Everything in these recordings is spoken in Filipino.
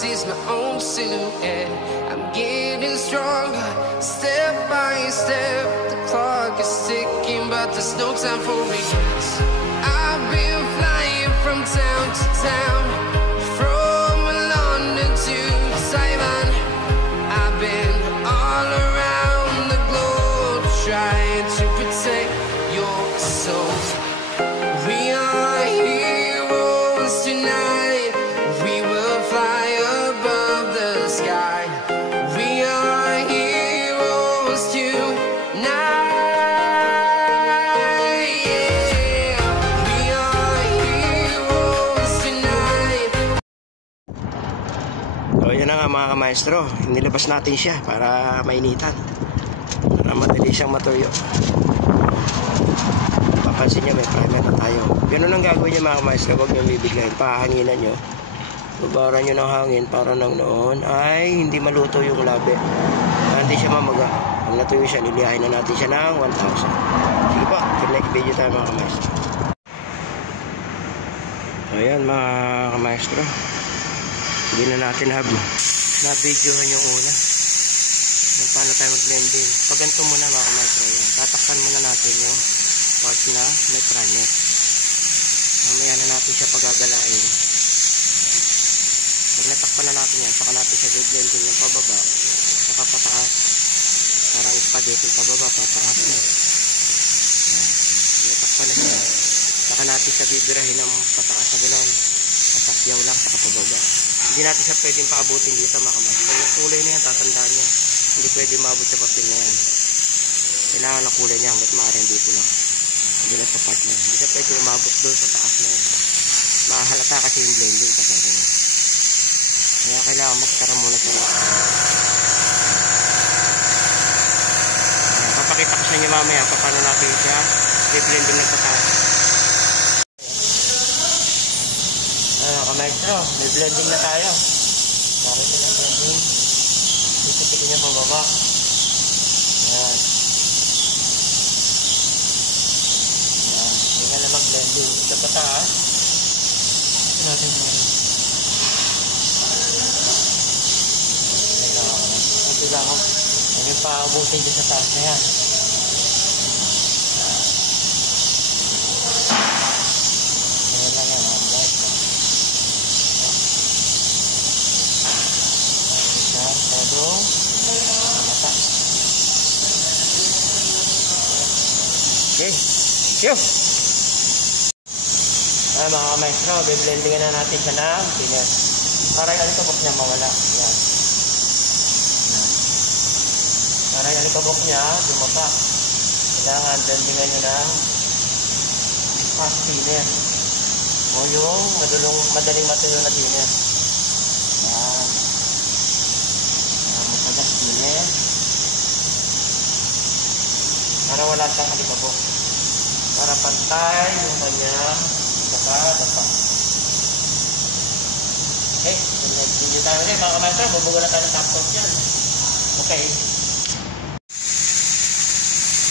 sees my own silhouette. I'm getting stronger, step by step. The clock is ticking, but there's no time for regrets. I've been flying from town to town, from London to Taiwan. I've been all around the globe trying to protect your soul. We are heroes tonight. We will fly above the sky. We are heroes tonight. Yeah. We are heroes tonight. So yan na nga mga kamaestro, nilabas natin siya para mainitan, para madali siyang matuyo. Papansin nyo may primer na tayo. Ganun ang gagawin nyo mga kamaestro, huwag nyo bibiglayin, pahanginan nyo, babaran nyo ng hangin para nang noon ay hindi maluto yung labi, hindi siya mamaga. Pag natuyo siya, liliyahin na natin siya ng 1,000. Sige po, till next video tayo mga kamaestro. So ayan mga kamaestro, hindi na natin na-videohan yung una kung paano tayo mag-blending. Pag ganito muna mga kamaestro, tatakpan muna natin yung parts na may primer. Mamaya na natin siya pagagalain. Pag natakpan na natin yan, saka natin siya blending ng pababa saka pataas, parang spaghetti, pababa pataas na. Natakpan na siya, saka natin siya bibirahin ng pataas na gano'n, pasakyaw lang saka pababa. Hindi natin siya pwedeng paabutin dito mga kamaestro. Yung kulay na yan, tatandaan nyo, hindi pwede maabot sa papel na yan. Kailangan ng kulay niya hanggat maaari dito lang, hindi lang sa part na yan. Hindi siya pwede umabot doon sa taas na yan, mahalata kasi yung blending kasi gano'n. Kaya kailangan magtara muna siya. Papakita ko sa inyo mamaya paano natin siya i-blending ng pataas. Ayan kamaestro, may blending na tayo. Bakit na ng blending? Titikin niya pababa. Ayan. Ayan. Hindi na mag-blending. Ito pataas. Ito natin blending. Kailangan yung paabutin dyan sa taas na yan. Ayan lang yan, mga guys. Ayan siya, pero mata. Okay, thank you. Ayan mga kamaestro, biblendingan na natin siya ng finish. Para yung alikabok niya mawala. Ayan. Para yung alikabok niya dumapa. Kailangan blendingan nyo ng fast thinner o yung madaling matuyo na thinner. Ayan. Masagas thinner para wala siyang alikabok, para pantay yung kanya dapa. Okay, hindi tayo ulit mga kamaestro, bubuga na tayo ng top coat yan. Okay.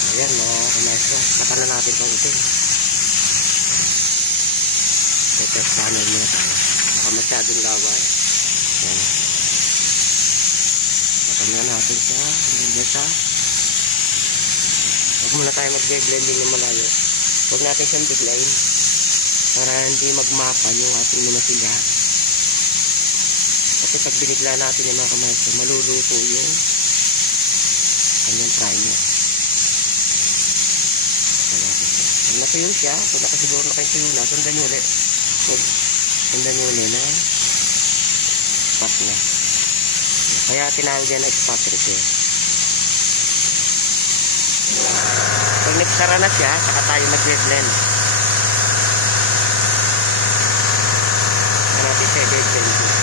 Ayan mga kamaestro, katala natin pang ito. Test panel muna tayo, baka masyadong laway. Ayan, katala natin siya, hindi siya. Huwag muna tayo mag-blending ng malayo, huwag natin siyang biglayin para hindi magmapa yung ating minasiga. Kasi pag binigla natin yung mga kamaestro, maluluto yung kanyang primer. Pag natuyo siya, pag nakasiguro na kayong tuyo na, sundan nyo ulit. Sundan nyo ulit na spot niya. Kaya tinawag yan na spot repair. Pag nagsara na siya, saka tayo mag-blend. Ano natin siya i-blend.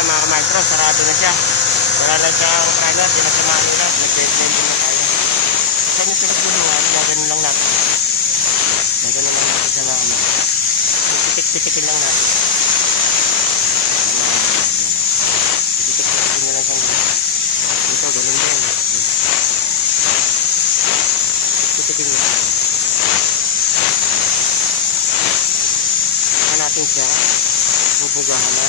Mga kamaestro, sarado na siya. Wala lang siyang primer, sinasamahan nila. Nag-blending na tayo. Sa inyo pinagbulungan, gaganon lang natin. Gaganon lang natin sa mga kamaestro. Titik-titikin lang natin. Titik-titikin lang bubugahan na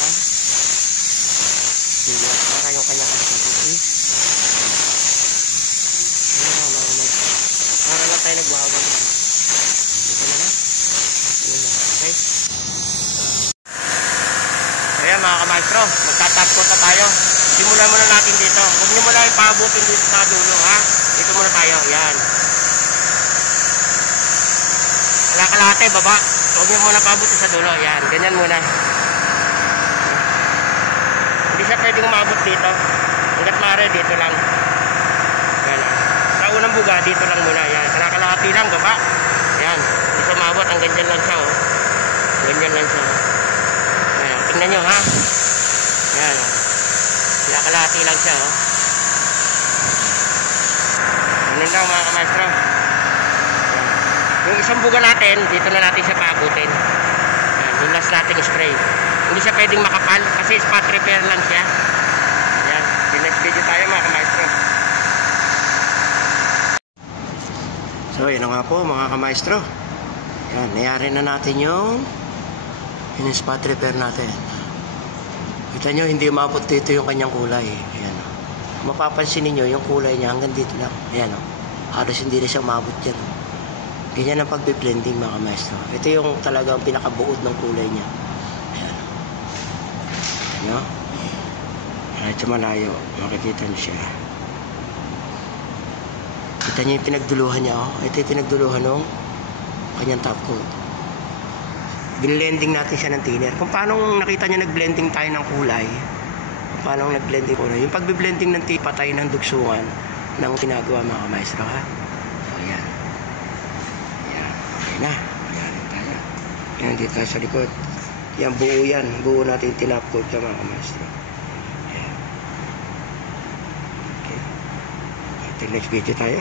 sila para yung kanyang activities. Ayan na mga kamaestro. Para lang tayo nagwawag. Dito na lang. Ayan na. Okay. Ayan mga kamaestro. Magtatagpo na tayo. Simulan muna natin dito. Huwag nyo muna ipabutin dito sa dulo ha. Dito muna tayo. Ayan. Kalahati baba. Huwag nyo muna pabutin sa dulo. Ayan. Ganyan muna. Hindi siya pwedeng umabot dito. Hanggat maaari dito lang. Ayan. Sa unang buga dito lang muna. Ayan. Kalahati lang baba. Ayan. Hindi siya umabot. Ang ganyan lang siya oh. Ganyan lang siya. Ayan. Tingnan nyo ha. Ayan. Kalahati lang siya oh. Ganun lang mga kamaestro. Yung isang buga natin, dito na natin siya paabutin. Ayan, yung last nating spray. Hindi siya pwedeng makapal kasi spot repair lang siya. Ayan, next video tayo mga kamaestro. So yun nga po mga kamaestro. Ayan, nayari na natin yung spot repair natin. Kita nyo, hindi umabot dito yung kanyang kulay. Ayan o. Mapapansin niyo yung kulay niya hanggang dito lang. Ayan o. Halos hindi na siya umabot dyan o. Ganyan ang pagbe-blending mga kamaestro. Ito yung talagang pinakabuod ng kulay niya. Ayan o. Ayan o. Kahit sa malayo, makikita niyo siya. Kita niyo yung pinagduluhan niya o. Ito yung pinagduluhan ng kanyang top coat. Blending natin siya ng thinner. Kung paano nakita niyo nag-blending tayo ng kulay. Kung paano nag-blending kulay. Yung pagbe-blending ng patay ng dugsungan ng ginagawa mga kamaestro ha. So ayan. Ayan. Okay na. Ayan tayo. Ayan dito tayo sa likod. Yan buo yan. Buo natin tinap coat siya mga kamaestro. Ayan. Okay. Until next video tayo.